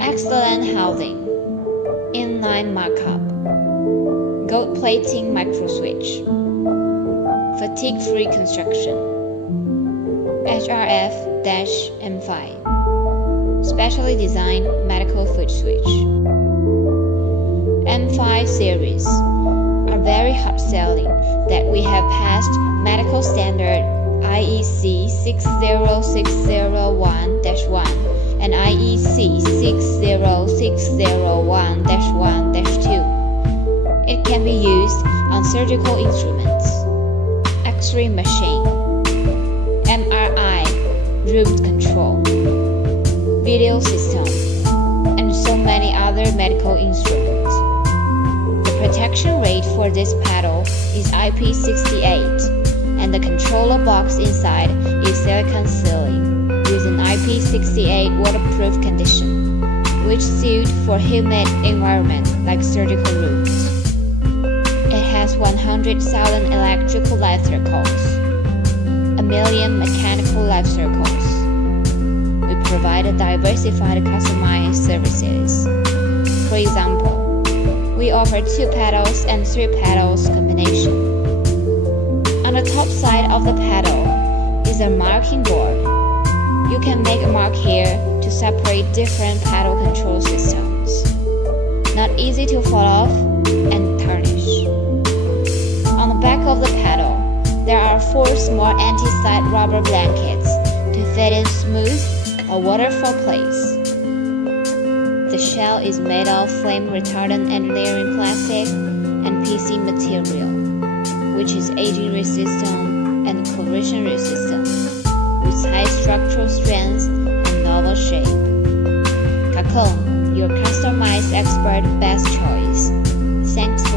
Excellent housing, inline markup, gold plating microswitch, fatigue-free construction, HRF-M5, specially designed medical foot switch. M5 series are very hot selling that we have passed medical standard IEC 60601-1 and IEC 60601-1-2. It can be used on surgical instruments, X-ray machine, MRI, remote control, video system, and so many other medical instruments. The protection rate for this pedal is IP68, and the controller box inside is silicone sealing with an IP68 waterproof condition, which suit for humid environment like surgical rooms. It has 100,000 electrical life circles, 1 million mechanical life circles. We provide a diversified customized services. For example, we offer 2 pedals and 3 pedals combination. On the top side of the pedal is a marking board. You can make a mark here to separate different pedal control systems. Not easy to fall off and tarnish. On the back of the pedal, there are 4 small anti-slide rubber blankets to fit in smooth or waterfall place. The shell is made of flame-retardant engineering plastic and PC material, which is aging resistant and corrosion resistant, with high structural strength and novel shape. Kacon, your customized expert best choice. Thanks for